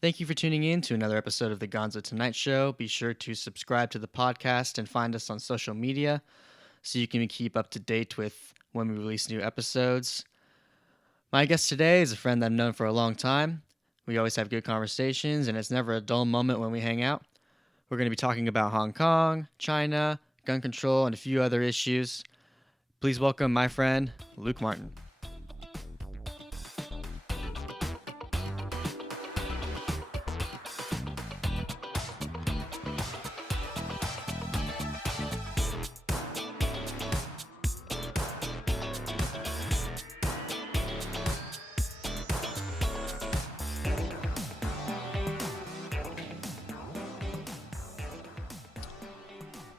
Thank you for tuning in to another episode of the Gonzo Tonight Show. Be sure to subscribe to the podcast and find us on social media so you can keep up to date with when we release new episodes. My guest today is a friend that I've known for a long time. We always have good conversations, and it's never a dull moment when we hang out. We're going to be talking about Hong Kong, China, gun control, and a few other issues. Please welcome my friend, Luke Martin.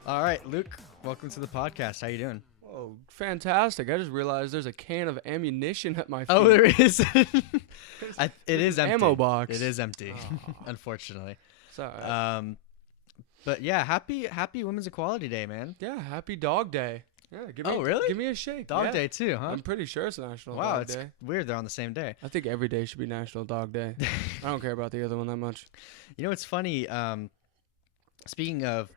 All right, Luke, welcome to the podcast. How you doing? Oh, fantastic. I just realized there's a can of ammunition at my feet. Oh, there is. It is empty. Ammo box. It is empty, Aw. unfortunately. It's all right. But yeah, happy Women's Equality Day, man. Yeah, happy Dog Day. Yeah, give me, Oh, really? Give me a shake. Dog yeah. Day too, huh? I'm pretty sure it's National Wow, Dog it's Day. weird they're on the same day. I think every day should be National Dog Day. I don't care about the other one that much. You know, it's funny. Speaking of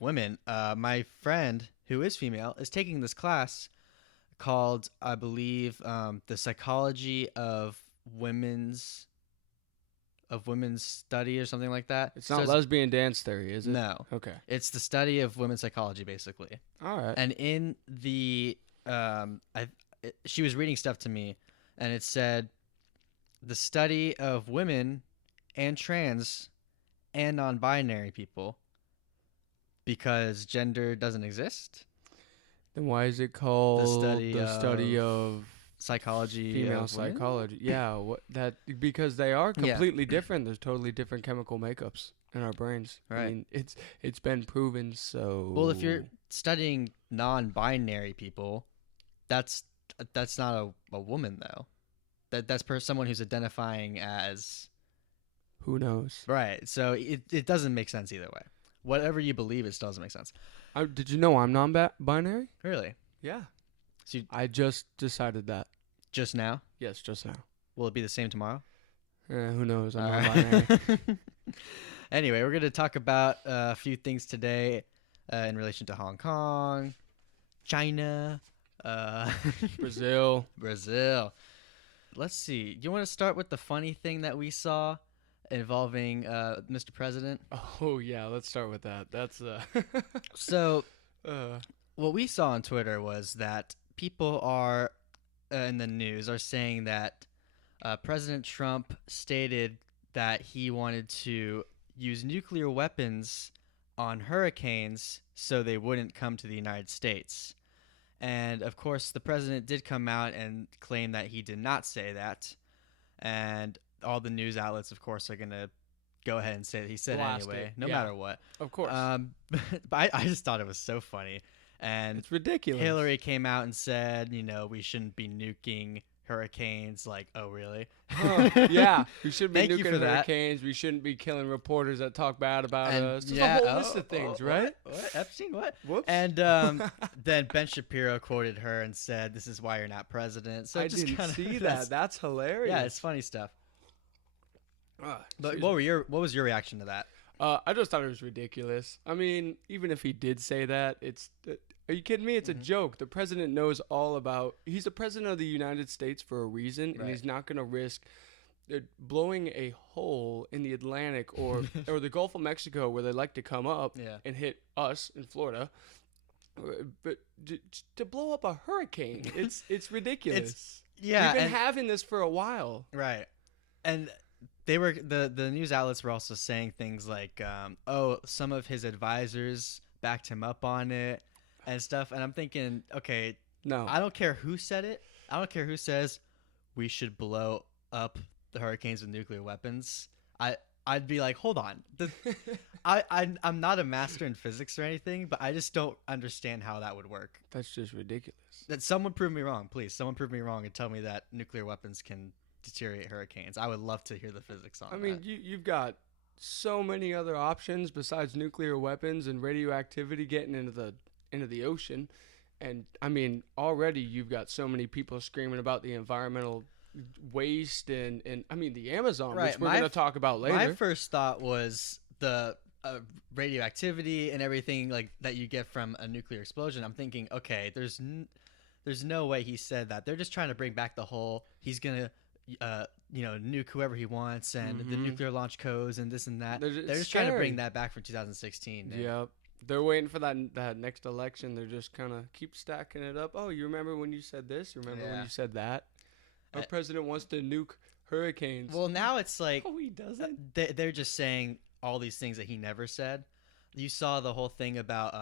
women, my friend who is female is taking this class called, I believe, the psychology of women's study or something like that. It's not So lesbian dance theory, is it? No, Okay. it's the study of women's psychology, basically. All right. And in the she was reading stuff to me, and it said the study of women and trans and non-binary people, because gender doesn't exist. Then why is it called study of Psychology female of women? psychology? Yeah, because they are Yeah. completely different. There's totally different chemical makeups in our brains. I Right. mean, it's been proven. So Well, if you're studying non-binary people, that's not a woman though. That's someone who's identifying as who knows? right. So it doesn't make sense either way. Whatever you believe, it still doesn't make sense. Did you know I'm non-binary? Really? Yeah. So you, I just decided that. just now? Yes, just now. Will it be the same tomorrow? Who knows? I'm All non-binary. right. Anyway, we're going to talk about a few things today in relation to Hong Kong, China, Brazil. Brazil. Let's see. You want to start with the funny thing that we saw involving Mr. President? Oh yeah, let's start with that. That's So uh what we saw on Twitter was that people are in the news are saying that President Trump stated that he wanted to use nuclear weapons on hurricanes so they wouldn't come to the United States. And of course, the president did come out and claim that he did not say that. And all the news outlets, of course, are going to go ahead and say that he said it Blast anyway, it. no Yeah. matter what. of course. But I just thought it was so funny. And it's ridiculous. Hillary came out and said, we shouldn't be nuking hurricanes. Like, oh, really? Yeah, we shouldn't be Thank you nuking for that. hurricanes. We shouldn't be killing reporters that talk bad about And us. There's yeah, a whole list of things, right? What? Epstein? What? Whoops. And then Ben Shapiro quoted her and said, "This is why you're not president." So I it just didn't kinda, see that. That's hilarious. Yeah, it's funny stuff. But Excuse what me. was your reaction to that? I just thought it was ridiculous. I mean, even if he did say that, are you kidding me? It's a joke. The president knows all about. He's the president of the United States for a reason, and Right. he's not going to risk blowing a hole in the Atlantic or the Gulf of Mexico where they like to come up Yeah. and hit us in Florida. But to blow up a hurricane, it's ridiculous. Yeah, We've been and- having this for a while. Right. And they were the news outlets were also saying things like, "Oh, some of his advisors backed him up on it and stuff." And I'm thinking, okay, No. I don't care who said it. I don't care who says we should blow up the hurricanes with nuclear weapons. I'd be like, hold on. I'm not a master in physics or anything, but I just don't understand how that would work. That's just ridiculous. That someone prove me wrong, please. Someone prove me wrong and tell me that nuclear weapons can deteriorate hurricanes. I would love to hear the physics on I mean, that. you've got so many other options besides nuclear weapons and radioactivity getting into the ocean. And I mean, already you've got so many people screaming about the environmental waste and I mean the Amazon, Right, which we're gonna talk about later. My first thought was the radioactivity and everything like that you get from a nuclear explosion. I'm thinking, okay, there's no way he said that. They're just trying to bring back the whole he's gonna nuke whoever he wants and the nuclear launch codes and this and that. They're just trying to bring that back from 2016. Yep. They're waiting for that next election. They're just kind of keep stacking it up. Oh, you remember when you said this? You remember when you said that? Our president wants to nuke hurricanes. Well, now it's like, oh, he doesn't. They're just saying all these things that he never said. You saw the whole thing about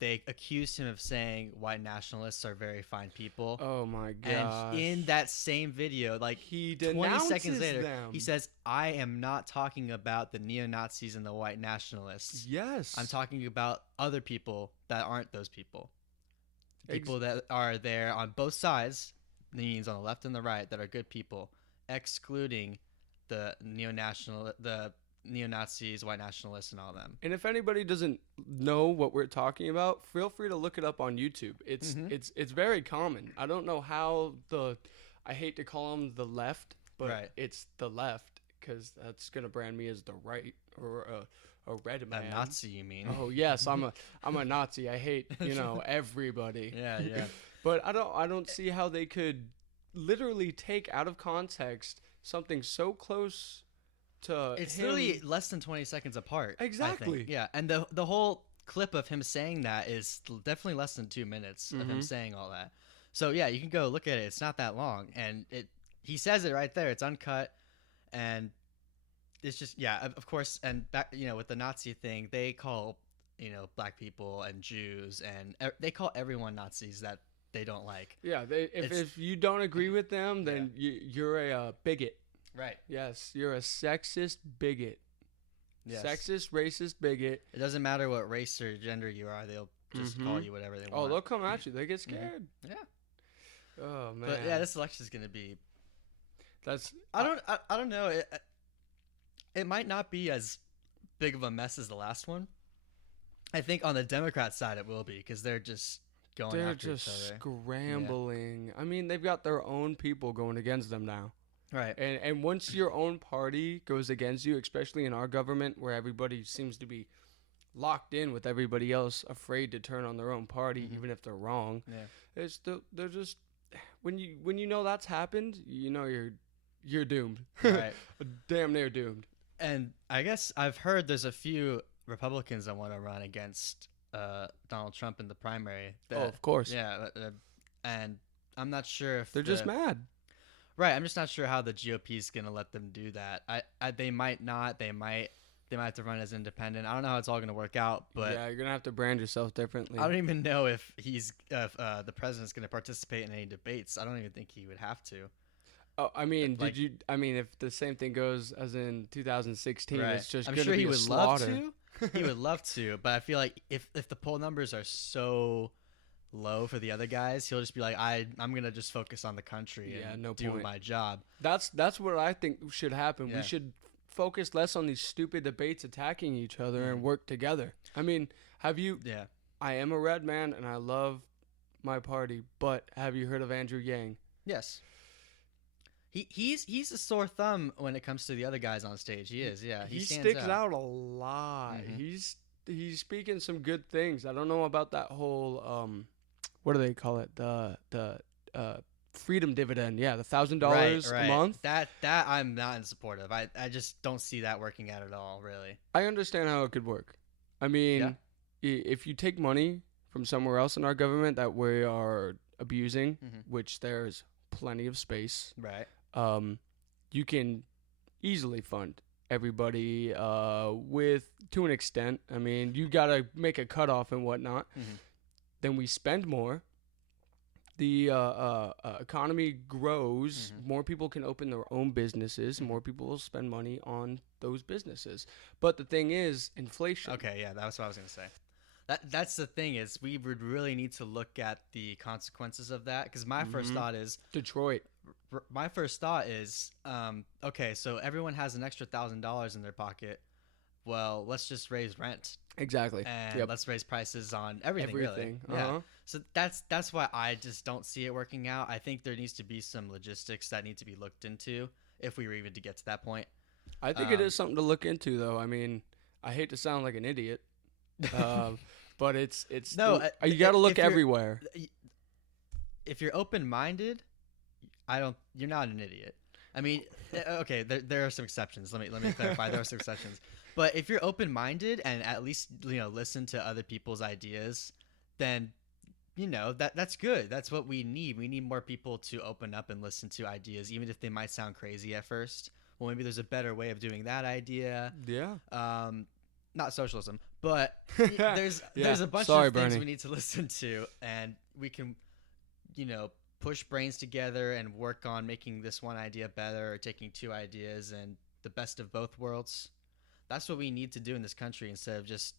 they accused him of saying white nationalists are very fine people. Oh my god! And in that same video, like he 20 seconds later, them. he says, "I am not talking about the neo-Nazis and the white nationalists. Yes, I'm talking about other people that aren't those people. People that are there on both sides, means on the left and the right, that are good people, excluding the neo-Nazis, white nationalists, and all of them." And if anybody doesn't know what we're talking about, feel free to look it up on YouTube. It's very common. I don't know how I hate to call them the left, but it's the left because that's gonna brand me as the right or a red man. A Nazi, you mean? Oh yes, I'm a Nazi. I hate everybody. Yeah. But I don't see how they could literally take out of context something so close. It's literally less than 20 seconds apart. Exactly. Yeah, and the whole clip of him saying that is definitely less than 2 minutes of him saying all that. So yeah, you can go look at it. It's not that long, and he says it right there. It's uncut, and it's just of course. And back with the Nazi thing, they call black people and Jews, and they call everyone Nazis that they don't like. Yeah, if you don't agree with them, then you're a bigot. Right. Yes, you're a sexist bigot. Yes. Sexist, racist bigot. It doesn't matter what race or gender you are; they'll just call you whatever they want. Oh, they'll come at you. They get scared. Yeah. Oh man. But yeah, this election is gonna be. I don't know. It might not be as big of a mess as the last one. I think on the Democrat side it will be because they're just going after each other. They're just scrambling. I mean, they've got their own people going against them now. Right. And once your own party goes against you, especially in our government where everybody seems to be locked in with everybody else, afraid to turn on their own party, even if they're wrong. Yeah. They're just when you know that's happened, you know you're doomed. Right. Damn near doomed. And I guess I've heard there's a few Republicans that want to run against Donald Trump in the primary. Of course. Yeah. And I'm not sure if they're just mad. Right, I'm just not sure how the GOP is gonna let them do that. They might not. They might have to run as independent. I don't know how it's all gonna work out, but yeah, you're gonna have to brand yourself differently. I don't even know if the president's gonna participate in any debates. I don't even think he would have to. Oh, I mean, if the same thing goes as in 2016, it's just I'm gonna sure be he a would slaughter. love to. He would love to, but I feel like if the poll numbers are so low for the other guys, he'll just be like, I'm gonna just focus on the country and do my job. That's what I think should happen. We should focus less on these stupid debates attacking each other and work together. I mean, I am a red man and I love my party, but have you heard of Andrew Yang? Yes. He's a sore thumb when it comes to the other guys on stage. He is, yeah. He sticks out a lot. He's speaking some good things. I don't know about that whole what do they call it? The freedom dividend. Yeah, the $1,000 a month. That I'm not in support of. I just don't see that working out at all, really. I understand how it could work. I mean, if you take money from somewhere else in our government that we are abusing, which there's plenty of space, right? You can easily fund everybody to an extent. I mean, you gotta make a cutoff and whatnot. Then we spend more. The economy grows. More people can open their own businesses. More people will spend money on those businesses. But the thing is, inflation. Okay, yeah, that's what I was gonna say. That's the thing is we would really need to look at the consequences of that because my first thought is Detroit. My first thought is okay, so everyone has an extra $1,000 in their pocket. well, let's just raise rent Exactly. and Yep. let's raise prices on everything, Everything. really. Yeah. Uh-huh. So that's why I just don't see it working out. I think there needs to be some logistics that need to be looked into if we were even to get to that point. I think it is something to look into, though. I mean, I hate to sound like an idiot, but it's No, you got to look if you're- everywhere. If you're open-minded, you're not an idiot. I mean, okay, there are some exceptions. Let me clarify. There are some exceptions. But if you're open-minded and at least, listen to other people's ideas, then that's good. That's what we need. We need more people to open up and listen to ideas, even if they might sound crazy at first. Well, maybe there's a better way of doing that idea. Yeah. Not socialism, but there's a bunch Sorry, of things Bernie. we need to listen to, and we can, push brains together and work on making this one idea better, or taking two ideas and the best of both worlds. That's what we need to do in this country instead of just,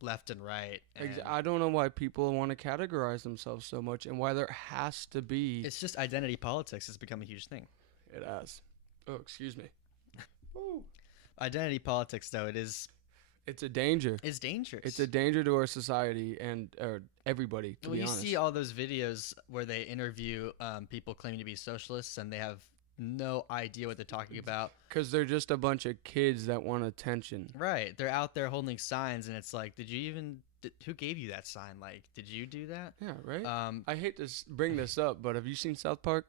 left and right. And I don't know why people want to categorize themselves so much, and why there has to be. it's just identity politics has become a huge thing. It has. Oh, excuse me. Identity politics, though, It's a danger. is dangerous. It's a danger to our society and everybody. To Well, be you honest. see all those videos where they interview people claiming to be socialists, and they have no idea what they're talking about. Because they're just a bunch of kids that want attention. Right. They're out there holding signs, and it's like, who gave you that sign? Like, did you do that? Yeah, right? Um, I hate to bring this up, but have you seen South Park?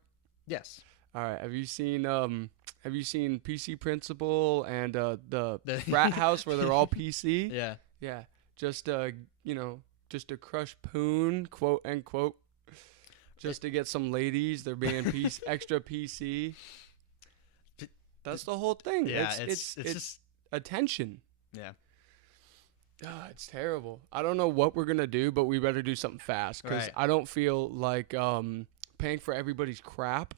yes. All right. Have you seen PC Principal and the frat house where they're all PC? Yeah. Yeah. Just just to crush poon, quote unquote. Just to get some ladies, they're being extra PC. That's the whole thing. Yeah. It's just attention. yeah. It's terrible. I don't know what we're gonna do, but we better do something fast because Right. I don't feel like paying for everybody's crap.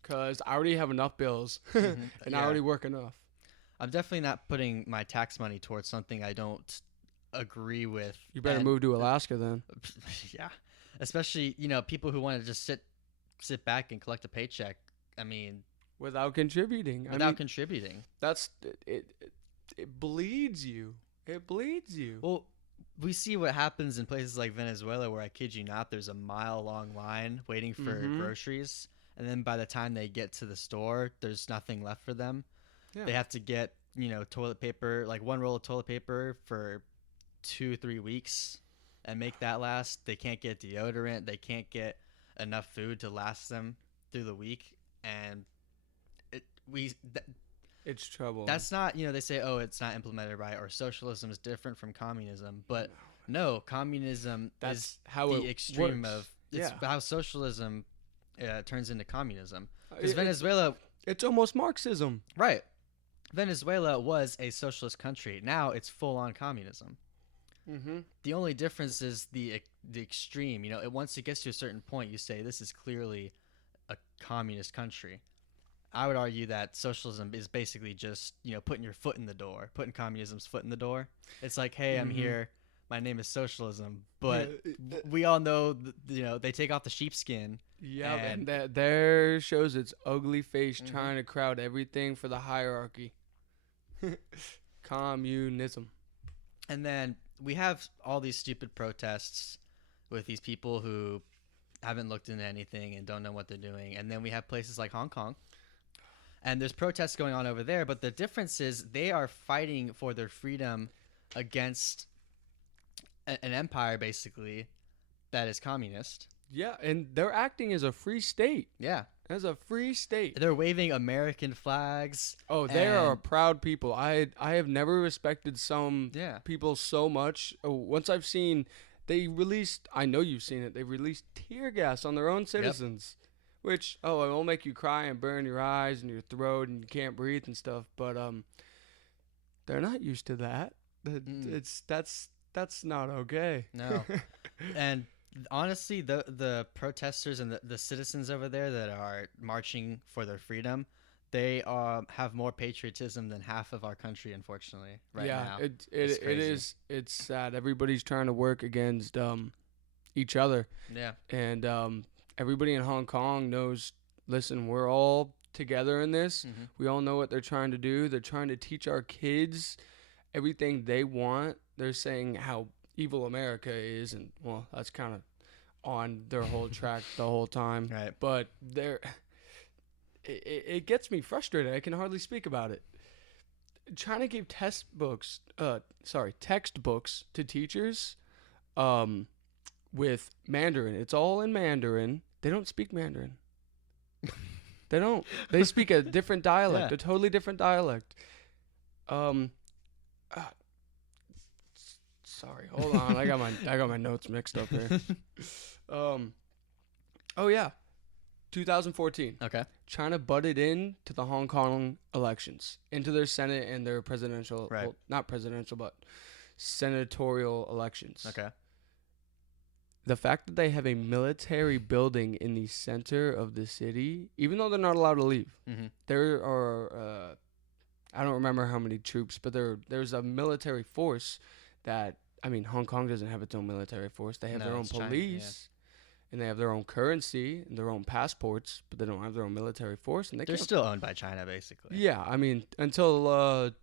Because I already have enough bills, and I Yeah. already work enough. I'm definitely not putting my tax money towards something I don't agree with. You better and- move to Alaska then. Yeah. Especially, people who want to just sit back and collect a paycheck. I mean, Without contributing. without contributing. That's it. It bleeds you. It bleeds you. Well, we see what happens in places like Venezuela, where I kid you not, there's a mile-long line waiting for Mhm. groceries, and then by the time they get to the store, there's nothing left for them. Yeah. They have to get toilet paper, like one roll of toilet paper for 2-3 weeks, and make that last. They can't get deodorant. They can't get enough food to last them through the week, and It's trouble. that's not, they say, oh, it's not implemented right, or socialism is different from communism. But no, communism That's is how the it extreme works. of it's Yeah. how socialism turns into communism. Because It- Venezuela, it's almost Marxism. right? Venezuela was a socialist country. Now it's full on communism. Mm-hmm. The only difference is the extreme. Once it gets to a certain point, you say this is clearly a communist country. I would argue that socialism is basically just putting your foot in the door, putting communism's foot in the door. It's like, hey, I'm Mhm. here. My name is socialism, but we all know, they take off the sheepskin. Yeah, And- and that there shows its ugly face Mhm. trying to crowd everything for the hierarchy. Communism. And then we have all these stupid protests with these people who haven't looked into anything and don't know what they're doing. And then we have places like Hong Kong. And there's protests going on over there, but the difference is they are fighting for their freedom against an empire, basically, that is communist. Yeah, and they're acting as a free state. Yeah. As a free state. They're waving American flags. Oh, they are a and- proud people. I have never respected some Yeah. people so much. Oh, once I've seen, they released, I know you've seen it, they released tear gas on their own citizens. Which, it will make you cry and burn your eyes and your throat and you can't breathe and stuff. But they're not used to that. That's not okay. No. And honestly, the protesters and the citizens over there that are marching for their freedom, they have more patriotism than half of our country, unfortunately, right now. it It's crazy. is. It's sad. Everybody's trying to work against each other, Yeah. and everybody in Hong Kong knows. Listen, we're all together in this. Mm-hmm. We all know what they're trying to do. They're trying to teach our kids everything they want. They're saying how evil America is, and well, that's kind of on their whole track the whole time. Right. But it gets me frustrated. I can hardly speak about it. Trying to give textbooks to teachers, with Mandarin. It's all in Mandarin. They don't speak Mandarin. They don't. They speak a different dialect, Yeah. a totally different dialect. Sorry, hold on. I got my notes mixed up here. Oh yeah, 2014. Okay. China butted in to the Hong Kong elections, into their Senate and their presidential, Right. well, not presidential, but senatorial elections. Okay. The fact that they have a military building in the center of the city, even though they're not allowed to leave, Mm-hmm. there are, I don't remember how many troops, but there's a military force that, I mean, Hong Kong doesn't have its own military force. They have No, their own it's China, police, and they have their own currency and their own passports, but they don't have their own military force. And They're can't. still owned by China, basically. Yeah, I mean, until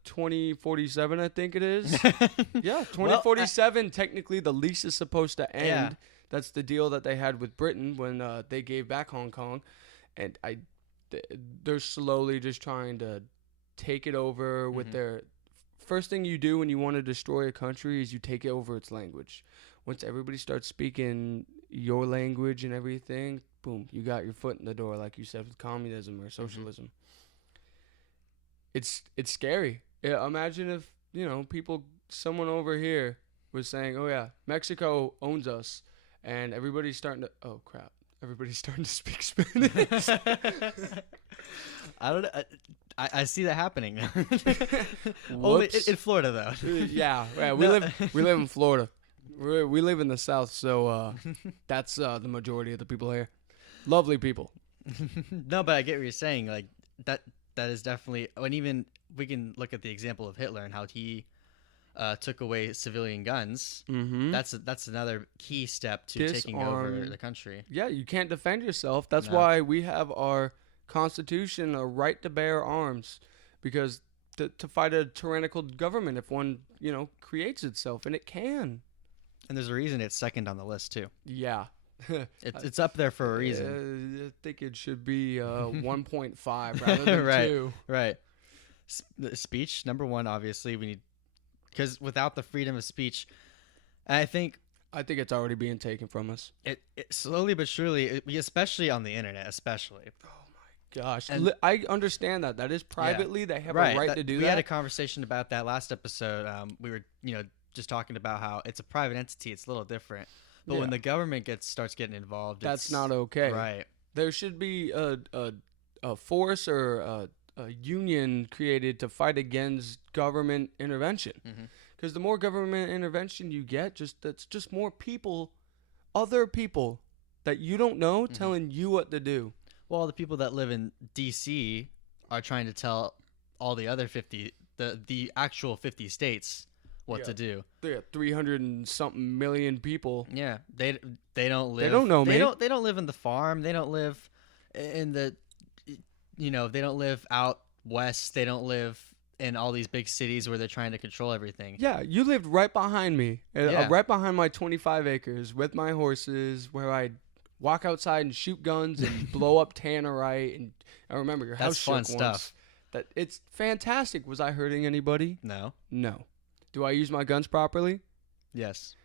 2047, I think it is. Yeah, Well, 2047, technically the lease is supposed to end. Yeah. That's the deal that they had with Britain when they gave back Hong Kong. And they're slowly just trying to take it over with Mhm. their... First thing you do when you want to destroy a country is you take it over its language. Once everybody starts speaking your language and everything, boom, you got your foot in the door, like you said, with communism or socialism. It's scary. Yeah, imagine if, someone over here was saying, oh yeah, Mexico owns us, and everybody's starting to, oh crap, everybody's starting to speak Spanish. I don't know. I see that happening now. Only Whoops. in Florida, though. Yeah, we No. live in Florida. We live in the South, so that's the majority of the people here. Lovely people. No, but I get what you're saying. Like that is definitely. And even we can look at the example of Hitler and how he took away civilian guns. Mm-hmm. That's another key step to taking over Disarm. the country. Yeah, you can't defend yourself. That's No. why we have our Constitution, a right to bear arms, because to fight a tyrannical government if one, creates itself, and it can. And there's a reason it's second on the list too. Yeah. It's up there for a reason. I think it should be 1.5 rather than Right. 2. Right. The speech, number one, obviously, we need, because without the freedom of speech, I think I think it's already being taken from us. it slowly but surely, especially on the internet, especially. Gosh, And- I understand that. That is privately. They have a right to do we that. had a conversation about that last episode. We were, just talking about how it's a private entity. It's a little different. But when Yeah. the government starts getting involved, That's it's not okay. right. There should be a force or a union created to fight against government intervention. Mhm. Because the more government intervention you get, that's just more people, other people that you don't know, Mm-hmm. telling you what to do. Well, the people that live in D.C. are trying to tell all the other 50, the actual 50 states what Yeah. to do. They got 300 and something million people. Yeah, they don't live. They don't know, They mate. don't live in the farm. They don't live in the, they don't live out west. They don't live in all these big cities where they're trying to control everything. Yeah, you lived right behind me, Yeah. right behind my 25 acres with my horses, where I'd walk outside and shoot guns and blow up tannerite. And I remember your house That's fun shook stuff. once. That it's fantastic. Was I hurting anybody? No. No. Do I use my guns properly? Yes.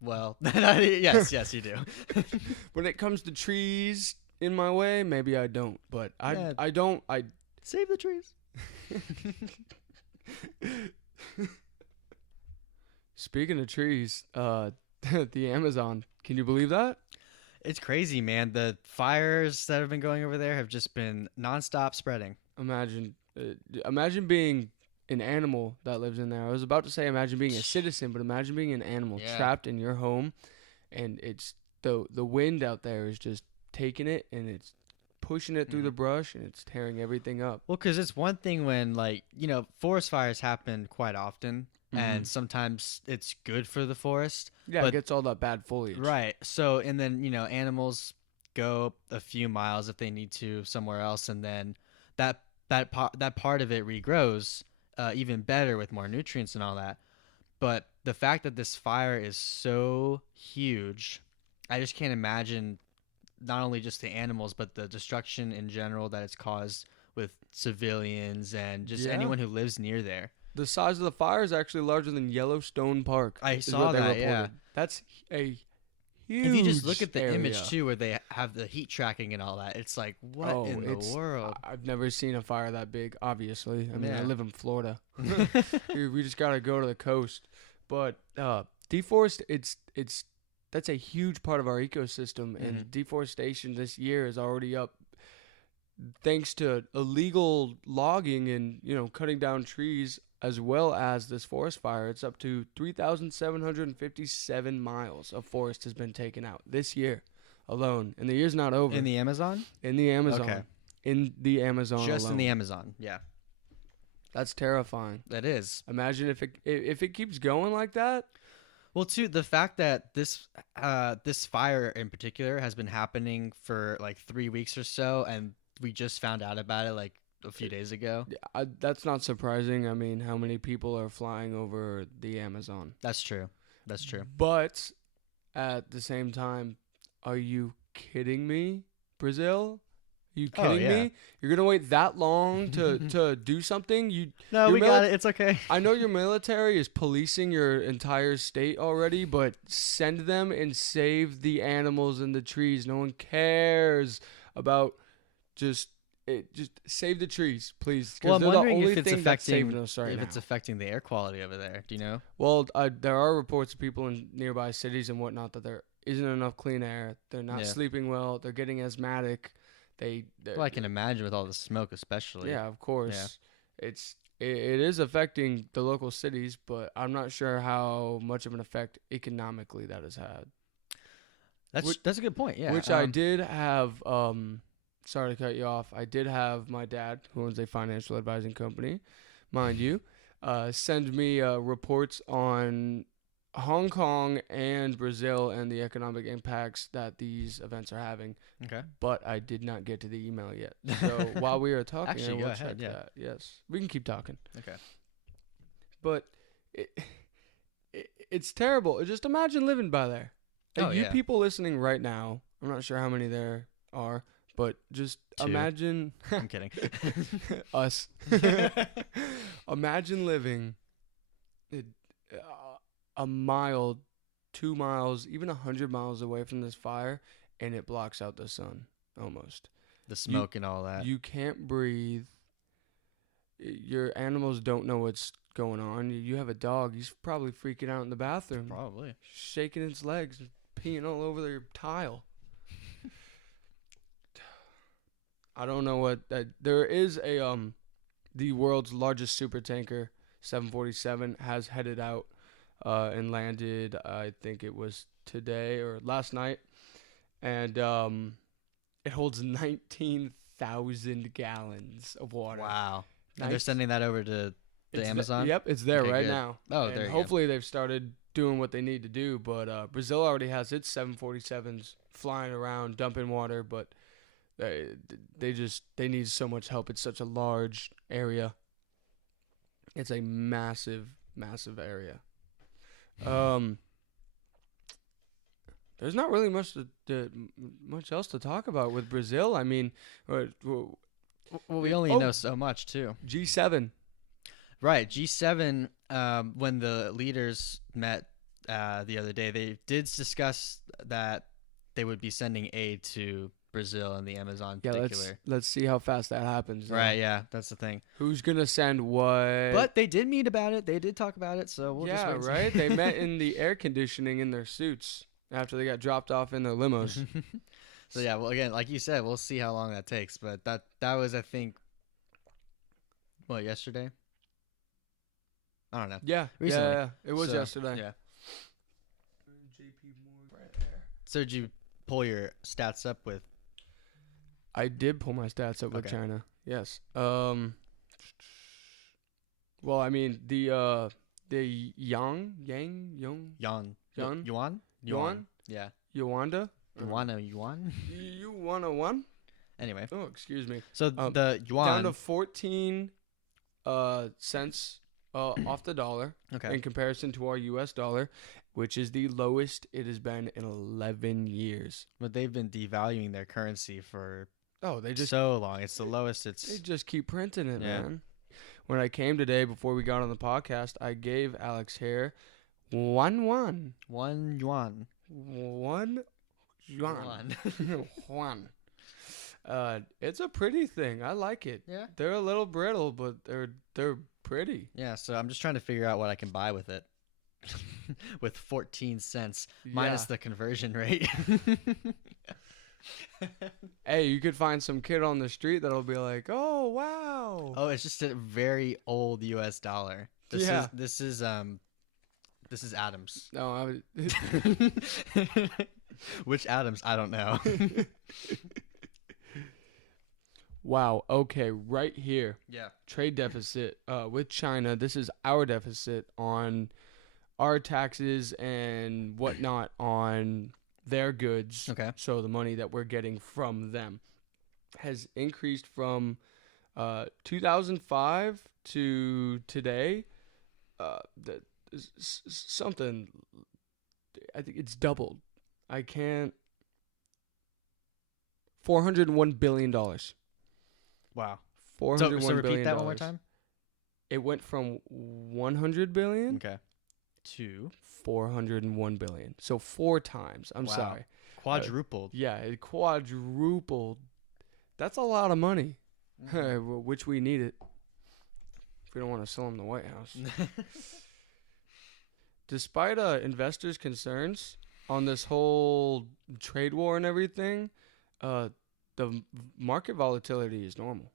Well, yes, you do. When it comes to trees in my way, maybe I don't. But Yeah. I don't. Save the trees. Speaking of trees, the Amazon. Can you believe that? It's crazy, man. The fires that have been going over there have just been nonstop spreading. Imagine being an animal that lives in there. I was about to say imagine being a citizen, but imagine being an animal Yeah. trapped in your home, and it's the wind out there is just taking it and it's pushing it through Mhm. the brush and it's tearing everything up. Well, because it's one thing when, forest fires happen quite often, and Mhm. sometimes it's good for the forest. Yeah, But- it gets all that bad foliage. Right. So, and then, animals go a few miles if they need to somewhere else, and then that part of it regrows even better with more nutrients and all that. But the fact that this fire is so huge, I just can't imagine not only just the animals, but the destruction in general that it's caused with civilians and just Yeah. anyone who lives near there. The size of the fire is actually larger than Yellowstone Park. I is saw what they that, yeah. reported. That's a huge If you just look at the area. image too, where they have the heat tracking and all that, it's like, what Oh, in the world? I've never seen a fire that big, obviously. I mean, I Yeah. live in Florida. We just got to go to the coast. But that's a huge part of our ecosystem, and deforestation this year is already up thanks to illegal logging and, cutting down trees, as well as this forest fire. It's up to 3,757 miles of forest has been taken out this year alone, and the year's not over. In the Amazon? In the Amazon. Okay. In the Amazon Just alone. in the Amazon, yeah. That's terrifying. That is. Imagine if it keeps going like that. Well, too, the fact that this fire in particular has been happening for like 3 weeks or so, and we just found out about it like a few days ago. That's not surprising. I mean, how many people are flying over the Amazon? That's true. That's true. But at the same time, are you kidding me, Brazil? Are you kidding yeah. me? You're gonna wait that long to do something? No, Your we got it. It's okay. I know your military is policing your entire state already, but send them and save the animals and the trees. No one cares about just save the trees, please. 'Cause Well, I'm they're wondering the only if it's thing that's affecting saving us right now. it's affecting the air quality over there. Do you know? Well, there are reports of people in nearby cities and whatnot that there isn't enough clean air. They're not Yeah. sleeping well. They're getting asthmatic. Well, I can imagine with all the smoke, especially. Yeah, of course. It is affecting the local cities, but I'm not sure how much of an effect economically that has had. That's a good point. Yeah. Which I did have. Sorry to cut you off. I did have my dad, who owns a financial advising company, mind you, send me reports on Hong Kong and Brazil and the economic impacts that these events are having. Okay. But I did not get to the email yet. So while we are talking, Actually, I will go check ahead, yeah. that. Yes, we can keep talking. Okay. But it's terrible. Just imagine living by there. And Oh, you yeah. people listening right now, I'm not sure how many there are, but just 2. imagine I'm kidding. us. Imagine living a mile, 2 miles, even 100 miles away from this fire, and it blocks out the sun almost. The smoke and all that. You can't breathe. Your animals don't know what's going on. You have a dog. He's probably freaking out in the bathroom, Probably. shaking its legs, and peeing all over their tile. I don't know what that. There is the world's largest super tanker, 747, has headed out and landed. I think it was today or last night, and it holds 19,000 gallons of water. Wow. And they're Nice. sending that over to the Amazon? Yep, it's there Okay, right good. now. Oh, And there you go. hopefully they've started doing what they need to do. But Brazil already has its 747s flying around, dumping water. But they need so much help. It's such a large area. It's a massive, massive area. There's not really much much else to talk about with Brazil. I mean, Well, we only Oh. know so much, too. G7. Right. G7, when the leaders met the other day, they did discuss that they would be sending aid to Brazil and the Amazon in Yeah, particular. let's see how fast that happens. Right, yeah, that's the thing. Who's gonna send what? But they did meet about it. They did talk about it, so we'll just yeah, wait and see. right. They met in the air conditioning in their suits after they got dropped off in their limos. So yeah, well, again, like you said, we'll see how long that takes. But that was, I think, what, yesterday? I don't know. Yeah, Recently. yeah, it was So, yesterday. Yeah. JP Morgan right there. So did you pull your stats up with? I did pull my stats up with Okay. China. Yes. Well, I mean the Yuan. Yuan. Yuan? Yeah. Yuanda? You want a yuan? You want a one? Anyway, Oh, excuse me. so the yuan. Down to 14 cents off the dollar Okay. in comparison to our U.S. dollar, which is the lowest it has been in 11 years. But they've been devaluing their currency for Oh, they just so long. It's the lowest they it's. just keep printing it, Yeah. man. When I came today before we got on the podcast, I gave Alex Hare one yuan. 1 yuan. One yuan. Juan. It's a pretty thing. I like it. Yeah. They're a little brittle, but they're pretty. Yeah, so I'm just trying to figure out what I can buy with it. With 14 cents minus Yeah. the conversion rate. Hey, you could find some kid on the street that'll be like, "Oh, wow." Oh, it's just a very old US dollar. Yeah. This is Adams. No, Which Adams? I don't know. wow. Okay, right here. Yeah. Trade deficit with China. This is our deficit on our taxes and whatnot on their goods. Okay. So the money that we're getting from them has increased from 2005 to today. Something. I think it's doubled. I can't. $401 billion. Wow. $401 So billion. repeat that one more time. It went from 100 billion Okay. To 401 billion. So 4 times. I'm Wow. sorry. quadrupled. Yeah, it quadrupled. That's a lot of money, which we need it. If we don't want to sell them the White House. Despite investors' concerns on this whole trade war and everything, the market volatility is normal.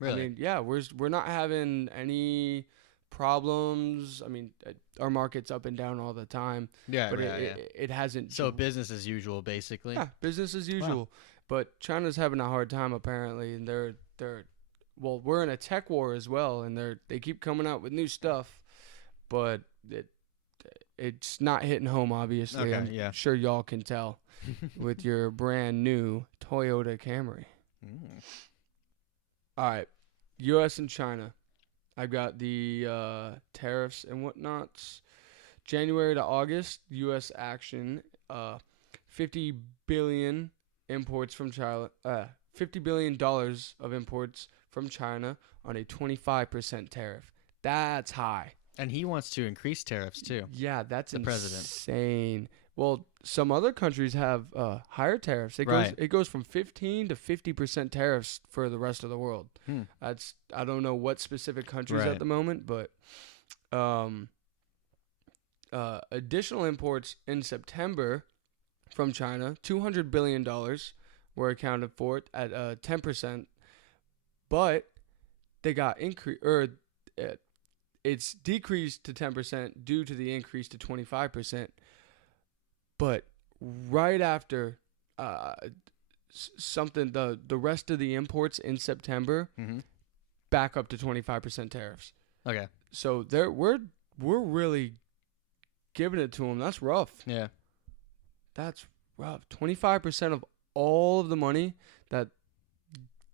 Really? I mean, yeah, we're not having any problems. I mean, our market's up and down all the time, yeah, but yeah. it hasn't. So business as usual, basically. yeah, business as usual. But China's having a hard time apparently, and they're well, we're in a tech war as well, and they keep coming out with new stuff, but it's not hitting home. Obviously, Okay, I'm yeah. sure y'all can tell with your brand new Toyota Camry. Mm. All right, U.S. and China. I've got the tariffs and whatnots. January to August, U.S. action. $50 billion imports from China. $50 billion of imports from China on a 25% tariff. That's high. And he wants to increase tariffs too. Yeah, that's The president. insane. Well, some other countries have higher tariffs. Right. It goes from 15 to 50% tariffs for the rest of the world. I don't know what specific countries Right. at the moment, but additional imports in September from China, $200 billion were accounted for at 10%, but they got it's decreased to 10% due to the increase to 25%. But right after something, the rest of the imports in September Mm-hmm. back up to 25% tariffs. Okay. So we're really giving it to them. That's rough. Yeah. That's rough. 25% of all of the money that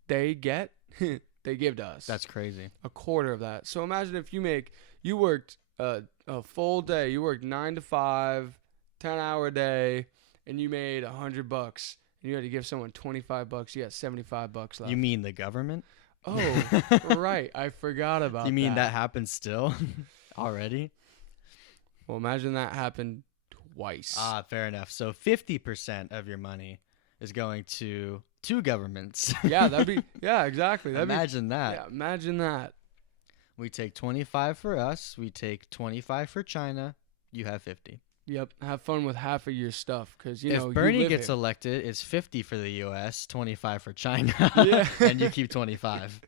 they get, they give to us. That's crazy. A quarter of that. So imagine if you worked a full day. You worked 9 to 5, 10-hour day, and you made $100, and you had to give someone $25. You got $75 left. You mean the government? Oh, right. I forgot about that. You mean that happens still already? Well, imagine that happened twice. Ah, fair enough. So 50% of your money is going to two governments. Yeah, exactly. Imagine that. Yeah, imagine that. We take 25 for us. We take 25 for China. You have 50. Yep. Have fun with half of your stuff, because If Bernie gets elected, it's 50 for the U.S., 25 for China, Yeah. and you keep 25.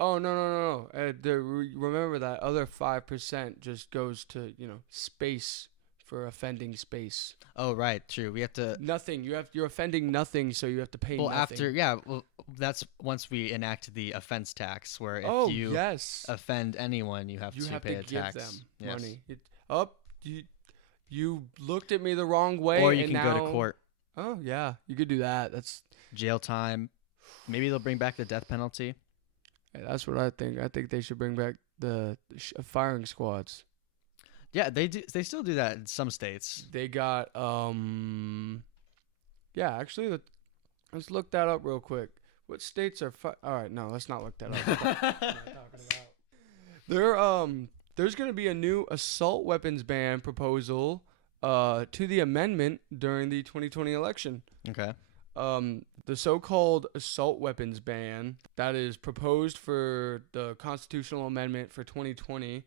Oh no! Remember that other 5% just goes to space for offending space. Oh, right, true. We have to. Nothing. You're offending nothing, so you have to pay. Well, nothing. that's once we enact the offense tax, where if you yes, offend anyone, you have to pay a tax. give them Yes. money. You looked at me the wrong way, Or you and can now, go to court, Oh yeah, you could do that. That's jail time. Maybe they'll bring back the death penalty. That's what I think. I think they should bring back the firing squads. Yeah, they do. They still do that in some states. They got yeah, actually let's look that up real quick. What states are all right, no, let's not look that up. What am I talking about? There's going to be a new assault weapons ban proposal to the amendment during the 2020 election. Okay. The so-called assault weapons ban that is proposed for the constitutional amendment for 2020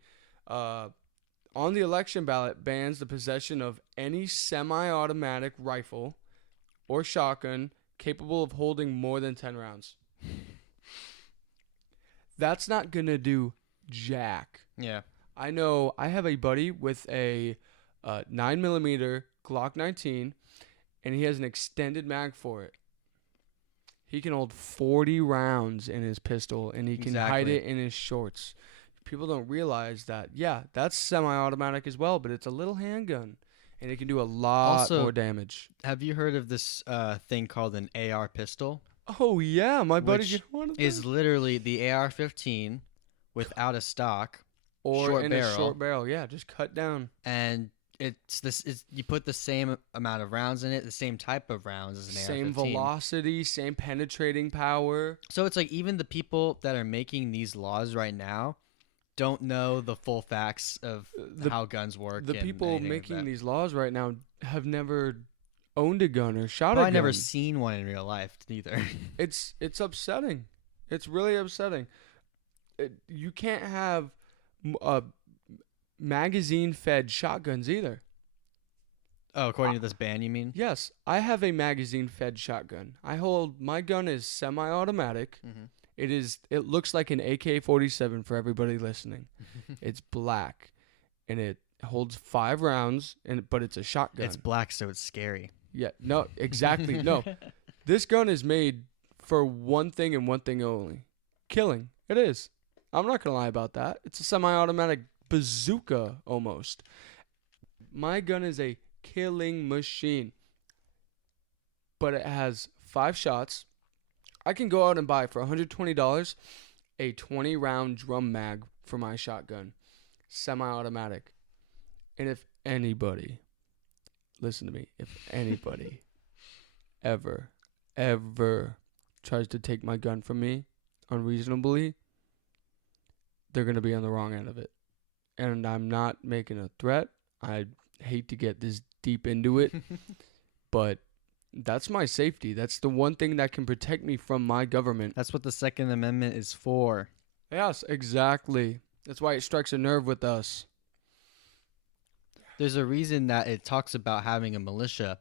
on the election ballot bans the possession of any semi-automatic rifle or shotgun capable of holding more than 10 rounds. That's not going to do jack. Yeah. I know I have a buddy with a 9mm Glock 19, and he has an extended mag for it. He can hold 40 rounds in his pistol, and he can hide it in his shorts. People don't realize that, yeah, that's semi-automatic as well, but it's a little handgun, and it can do a lot more damage. Have you heard of this thing called an AR pistol? Oh, yeah, my buddy got one of them. Is literally the AR-15 without a stock. Or in a short barrel, yeah, just cut down. And you put the same amount of rounds in it, the same type of rounds as an AR-15. Same velocity, same penetrating power. So it's like even the people that are making these laws right now don't know the full facts of how guns work. The people making these laws right now have never owned a gun or shot a gun. I've never seen one in real life either. It's upsetting. It's really upsetting. You can't have magazine-fed shotguns either. Oh, according to this ban, you mean? Yes, I have a magazine-fed shotgun. My gun is semi-automatic. Mm-hmm. It looks like an AK-47 for everybody listening. It's black, and it holds 5 rounds, but it's a shotgun. It's black, so it's scary. Yeah, no, exactly. No, this gun is made for one thing and one thing only: killing. It is. I'm not going to lie about that. It's a semi-automatic bazooka almost. My gun is a killing machine. But it has 5 shots. I can go out and buy for $120 a 20-round drum mag for my shotgun. Semi-automatic. And if anybody, listen to me, if anybody ever tries to take my gun from me unreasonably, they're going to be on the wrong end of it. And I'm not making a threat. I hate to get this deep into it, but that's my safety. That's the one thing that can protect me from my government. That's what the Second Amendment is for. Yes, exactly. That's why it strikes a nerve with us. There's a reason that it talks about having a militia,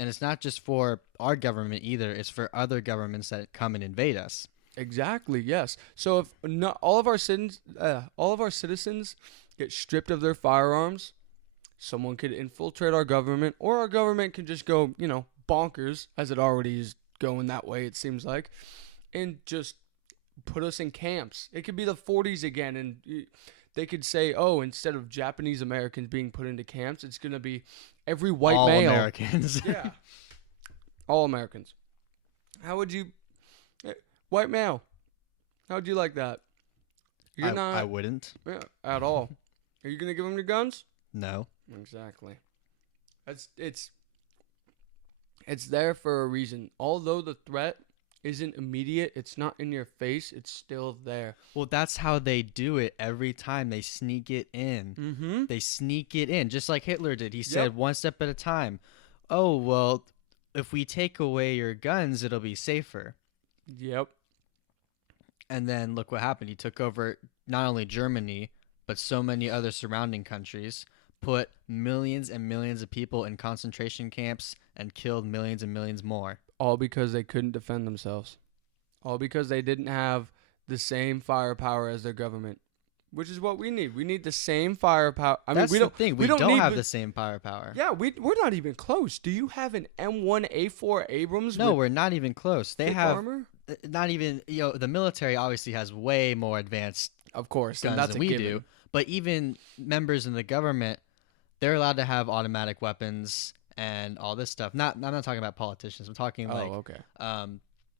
and it's not just for our government either. It's for other governments that come and invade us. Exactly. Yes. So if not all of our citizens get stripped of their firearms, someone could infiltrate our government, or our government can just go, bonkers, as it already is going that way. It seems like, and just put us in camps. It could be the 40s again, and they could say, oh, instead of Japanese Americans being put into camps, it's gonna be every white male. All Americans. Yeah. All Americans. How would you? White male. How would you like that? I wouldn't. Yeah, at all. Are you going to give them your guns? No. Exactly. It's there for a reason. Although the threat isn't immediate, it's not in your face, it's still there. Well, that's how they do it every time. They sneak it in. Mm-hmm. They sneak it in, just like Hitler did. He said, one step at a time. Oh, well, if we take away your guns, it'll be safer. Yep. And then look what happened. He took over not only Germany, but so many other surrounding countries, put millions and millions of people in concentration camps, and killed millions and millions more. All because they couldn't defend themselves. All because they didn't have the same firepower as their government, which is what we need. We need the same firepower. That's the thing. We don't have the same firepower. Yeah, we're not even close. Do you have an M1A4 Abrams? No, we're not even close. They have armor? Not even, the military obviously has way more advanced, of course, guns than we do. But even members in the government, they're allowed to have automatic weapons and all this stuff. I'm not talking about politicians. I'm talking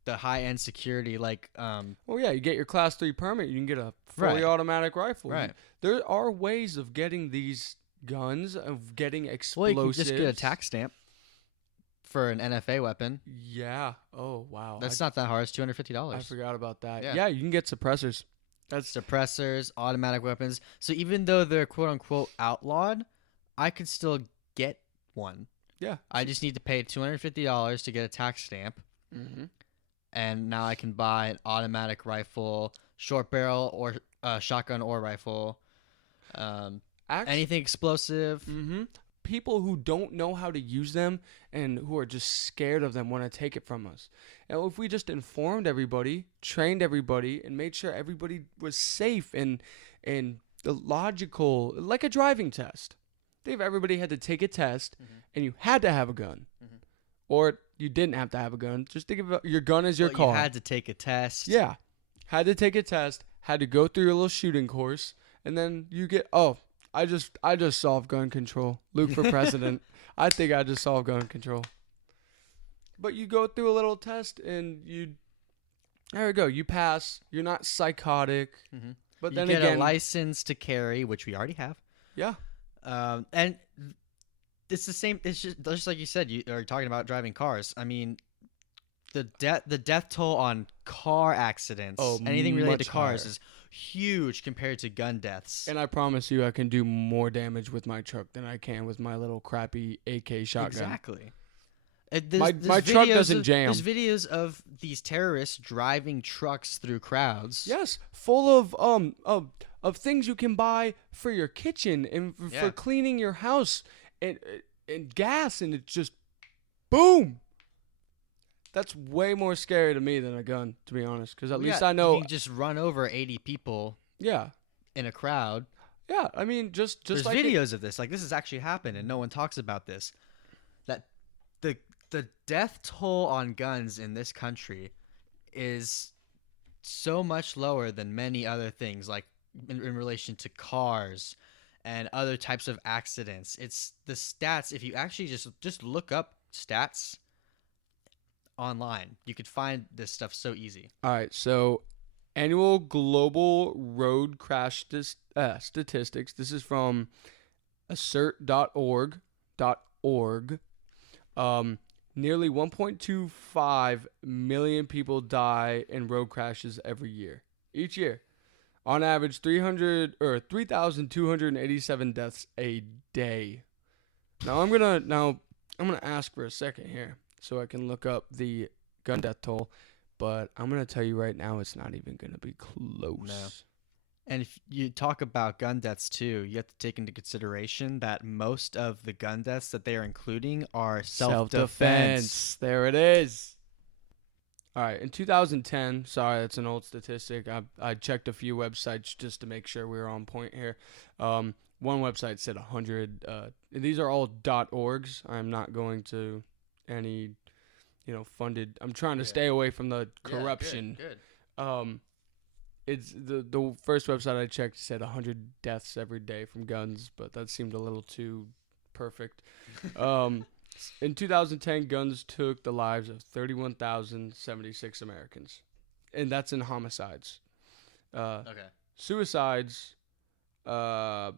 the high end security, like Well, yeah, you get your Class 3 permit, you can get a fully Right. automatic rifle. Right. There are ways of getting these guns, of getting well, explosives. you can just get a tax stamp for an NFA weapon. Yeah. Oh, wow. That's not that hard. It's I $250. forgot about that. Yeah. Yeah, you can get suppressors. That's Suppressors, automatic weapons. So even though they're quote unquote outlawed, I could still get one. yeah. I just need to pay $250 to get a tax stamp, Mm-hmm. and now I can buy an automatic rifle, short barrel or shotgun or rifle, anything explosive. Mm-hmm. People who don't know how to use them and who are just scared of them want to take it from us. And if we just informed everybody, trained everybody, and made sure everybody was safe and the logical, like a driving test. If everybody had to take a test and you had to have a gun, or you didn't have to have a gun, just think of your gun as your Well, car. You had to take a test. Yeah. Had to take a test, had to go through your little shooting course, and then you get, I just solved gun control. Luke for president. I think I just solved gun control. But you go through a little test and there we go. You pass. You're not psychotic. Mhm. But You then get again, a license to carry, which we already have. yeah. And it's the same. It's just like you said. You are talking about driving cars. I mean, the death toll on car accidents, anything related much to cars, higher. is huge compared to gun deaths. And I promise you, I can do more damage with my truck than I can with my little crappy AK shotgun. Exactly. My truck doesn't jam. There's videos of these terrorists driving trucks through crowds. Yes, full of things you can buy for your kitchen and Yeah. for cleaning your house and gas, and it's just boom. That's way more scary to me than a gun, to be honest, because at least I know. you can just run over 80 people Yeah, in a crowd. yeah. I mean, just There's like videos of this. Like, this has actually happened, and no one talks about this. That the death toll on guns in this country is so much lower than many other things, like in relation to cars and other types of accidents. It's the stats. If you actually just look up stats online, you could find this stuff so easy. All right, so annual global road crash statistics. This is from assert.org. Nearly 1.25 million people die in road crashes every year. Each year, on average, 3,287 deaths a day. Now I'm gonna ask for a second here so I can look up the gun death toll, but I'm gonna tell you right now, it's not even gonna be close. No. And if you talk about gun deaths too, you have to take into consideration that most of the gun deaths that they are including are self-defense. There it is. All right, in 2010, sorry, that's an old statistic. I checked a few websites just to make sure we were on point here. One website said 100. These are all .orgs. I'm not going to any, funded. I'm trying to stay away from the corruption. Good. It's the first website I checked said 100 deaths every day from guns, but that seemed a little too perfect. In 2010, guns took the lives of 31,076 Americans, and that's in homicides. Okay. Suicides. That's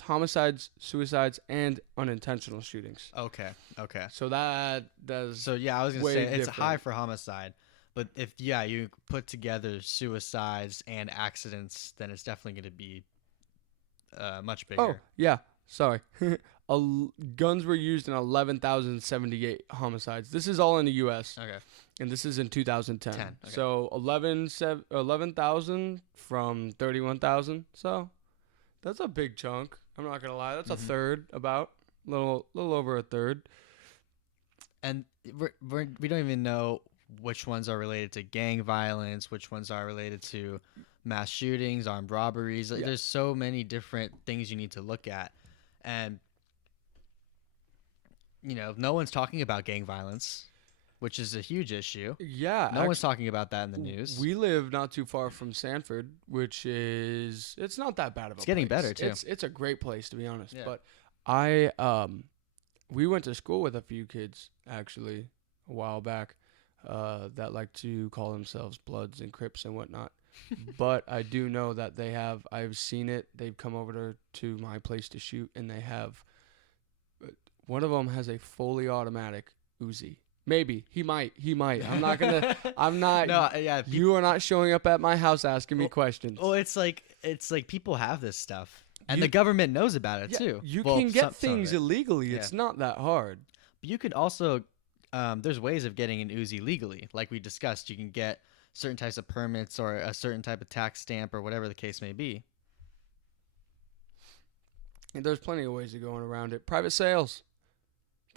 homicides, suicides, and unintentional shootings. Okay. So that's So yeah, I was gonna way say it's different. high for homicide, but if you put together suicides and accidents, then it's definitely gonna be much bigger. Oh, yeah. Sorry. Guns were used in 11,078 homicides. This is all in the U.S. Okay. And this is in 2010. 10, okay. So 11,000 from 31,000. So that's a big chunk. I'm not going to lie. That's a third, about. Little over a third. And we don't even know which ones are related to gang violence, which ones are related to mass shootings, armed robberies. Like, Yeah. there's so many different things you need to look at. And, no one's talking about gang violence, which is a huge issue. Yeah. No one's talking about that in the news. We live not too far from Sanford, which it's not that bad of a place. It's getting better, too. It's a great place, to be honest. Yeah. But we went to school with a few kids, actually, a while back. that like to call themselves Bloods and Crips and whatnot. But I do know that I've seen it. They've come over to my place to shoot, and they have. One of them has a fully automatic Uzi. Maybe he might. I'm not gonna. I'm not. No, yeah. You are not showing up at my house asking me questions. Well, it's like people have this stuff, and You- the government knows about it too. You Well, can get some of things it. illegally. Yeah. It's not that hard. But you could also, there's ways of getting an Uzi legally, like we discussed. You can get certain types of permits or a certain type of tax stamp or whatever the case may be. And there's plenty of ways of going around it. Private sales.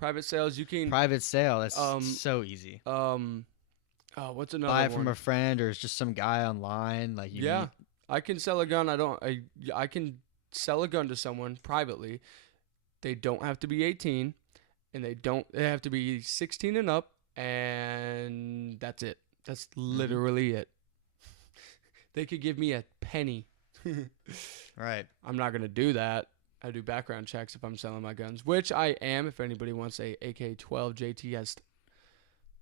You can. Private sale, that's so easy. What's another Buy it one? from a friend or it's just some guy online. Like you Yeah, I can sell a gun. I can sell a gun to someone privately. They don't have to be 18, and they have to be 16 and up, and that's it. That's literally it. They could give me a penny. Right. I'm not gonna do that. I do background checks if I'm selling my guns, which I am. If anybody wants a AK-12 JTS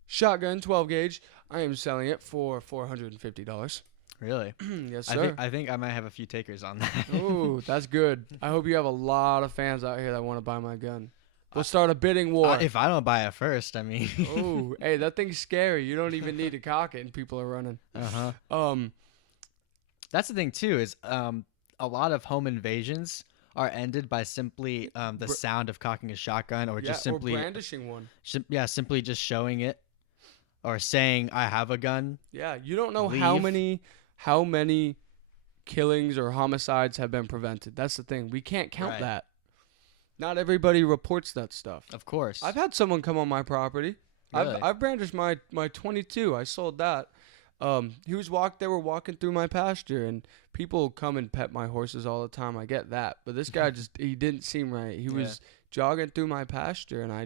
shotgun 12 gauge, I am selling it for $450. Really? Yes, sir. I think I might have a few takers on that. Ooh, that's good. I hope you have a lot of fans out here that want to buy my gun. We'll start a bidding war. If I don't buy it first, I mean. Ooh, hey, that thing's scary. You don't even need to cock it, and people are running. That's the thing too. Is a lot of home invasions are ended by simply the sound of cocking a shotgun, or just simply or brandishing one. Simply just showing it, or saying I have a gun. Yeah, you don't know Leave. how many killings or homicides have been prevented. That's the thing. We can't count Right. that. Not everybody reports that stuff. Of course. I've had someone come on my property. Really? I've brandished my 22. I sold that. They were walking through my pasture, and people come and pet my horses all the time. I get that, but this guy he didn't seem right. He was jogging through my pasture, and I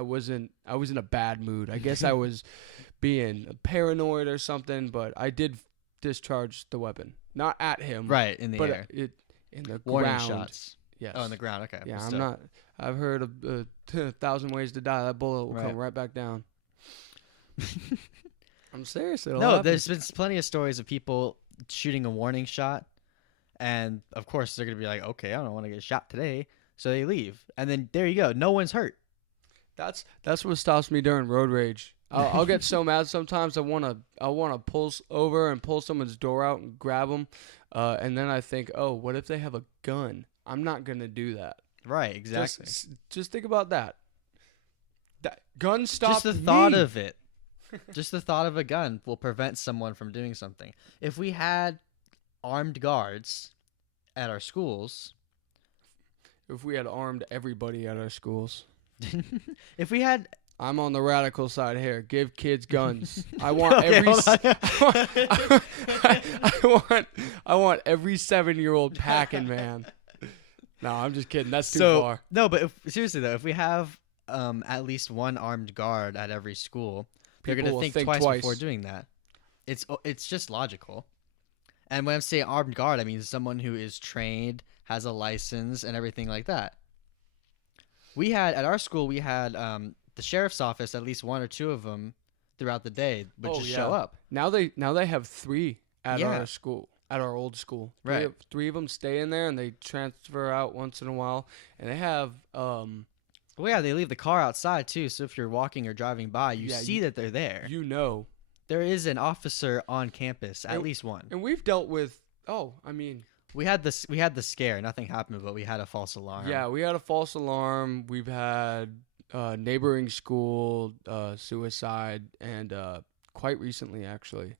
was in a bad mood. I guess I was being paranoid or something, but I did discharge the weapon, not at him, right in the but air. in the Warning ground. shots. Yes. Oh, in the ground. Okay. Yeah, well, I'm still. not. I've heard of 1,000 ways to die. That bullet will come Right. right back down. I'm serious. No, there's been plenty of stories of people shooting a warning shot, and of course they're gonna be like, okay, I don't want to get shot today, so they leave, and then there you go, no one's hurt. That's what stops me during road rage. I'll get so mad sometimes. I wanna pull over and pull someone's door out and grab them, and then I think, oh, what if they have a gun? I'm not gonna do that. Right, exactly. Just think about that. That gun stop. Just the thought of it. Just the thought of a gun will prevent someone from doing something. If we had armed guards at our schools, If we had armed everybody at our schools. if we had I'm on the radical side here. Give kids guns. I want Okay, every hold on. I want every 7-year-old packing, man. No, I'm just kidding. That's too far. No, but seriously though, if we have at least one armed guard at every school, they're People gonna will think twice before doing that. It's just logical. And when I'm saying armed guard, I mean someone who is trained, has a license, and everything like that. At our school, we had the sheriff's office, at least one or two of them throughout the day would just show up. Now they have 3 at Yeah. our school, at our old school. Right. Three of them stay in there and they transfer out once in a while. And they have Well, yeah, they leave the car outside too, so if you're walking or driving by, you see that they're there. There is an officer on campus, at least one. And we've dealt with We had the scare. Nothing happened, but we had a false alarm. yeah, we had a false alarm. We've had neighboring school suicide, and quite recently, actually.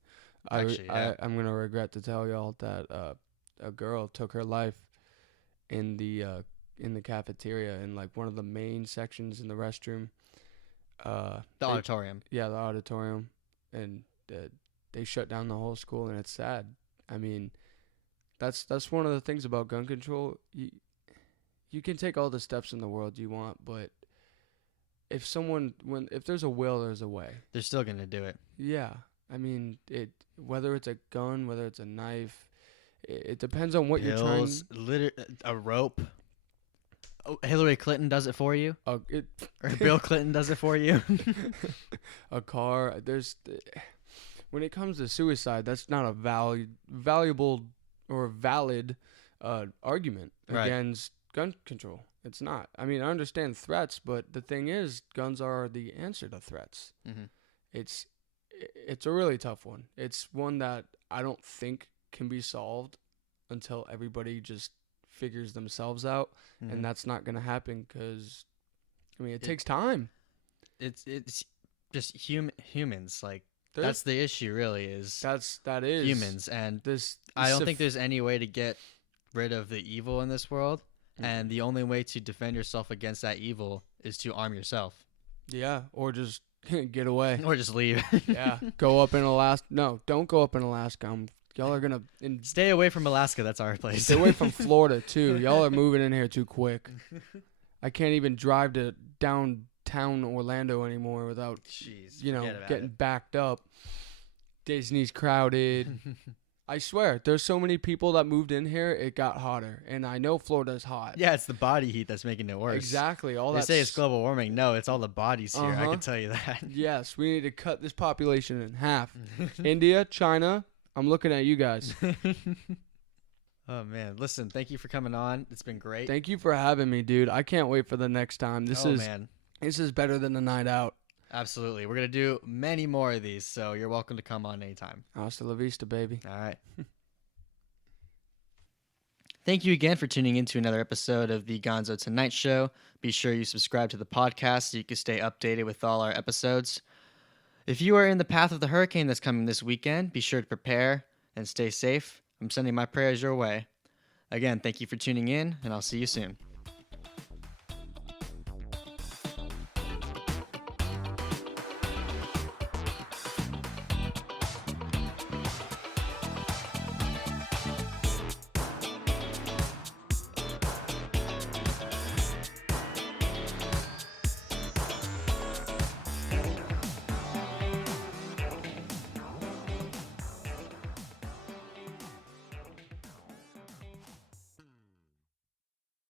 I'm gonna regret to tell y'all that a girl took her life in the cafeteria in like one of the main sections in the restroom. The auditorium. Yeah, the auditorium, and they shut down the whole school, and it's sad. I mean, that's one of the things about gun control. You can take all the steps in the world you want, but if there's a will, there's a way. They're still gonna do it. Yeah, I mean, whether it's a gun, whether it's a knife, it depends on what you're trying. A rope, Hillary Clinton does it for you, Or Bill Clinton does it for you. a car. When it comes to suicide, that's not a valuable or valid argument Right. against gun control. It's not. I mean, I understand threats, but the thing is, guns are the answer to threats. Mhm. It's a really tough one. It's one that I don't think can be solved until everybody just figures themselves out, Mhm. and that's not gonna happen because, I mean, it takes time. It's just humans. Like There's- that's the issue, really, is that is humans. And This I don't think there's any way to get rid of the evil in this world. And the only way to defend yourself against that evil is to arm yourself or just get away. or just leave. Yeah, go up in Alaska. No, don't go up in Alaska. Y'all are gonna Stay away from Alaska. That's our place. stay away from Florida too. Y'all are moving in here too quick. I can't even drive to downtown Orlando anymore without Jeez, getting backed up. Disney's crowded. I swear, there's so many people that moved in here. It got hotter, and I know Florida's hot. Yeah, it's the body heat that's making it worse. Exactly. All They that say it's global warming. No, it's all the bodies here. I Uh-huh. can tell you that. Yes, we need to cut this population in half. India, China, I'm looking at you guys. Oh man, listen, thank you for coming on. It's been great. Thank you for having me, dude. I can't wait for the next time. This man, is better than a night out. absolutely. We're gonna do many more of these, so you're welcome to come on anytime. Hasta la vista, baby. All right. Thank you again for tuning in to another episode of the Gonzo Tonight Show. Be sure you subscribe to the podcast so you can stay updated with all our episodes. If you are in the path of the hurricane that's coming this weekend, be sure to prepare and stay safe. I'm sending my prayers your way. Again, thank you for tuning in, and I'll see you soon.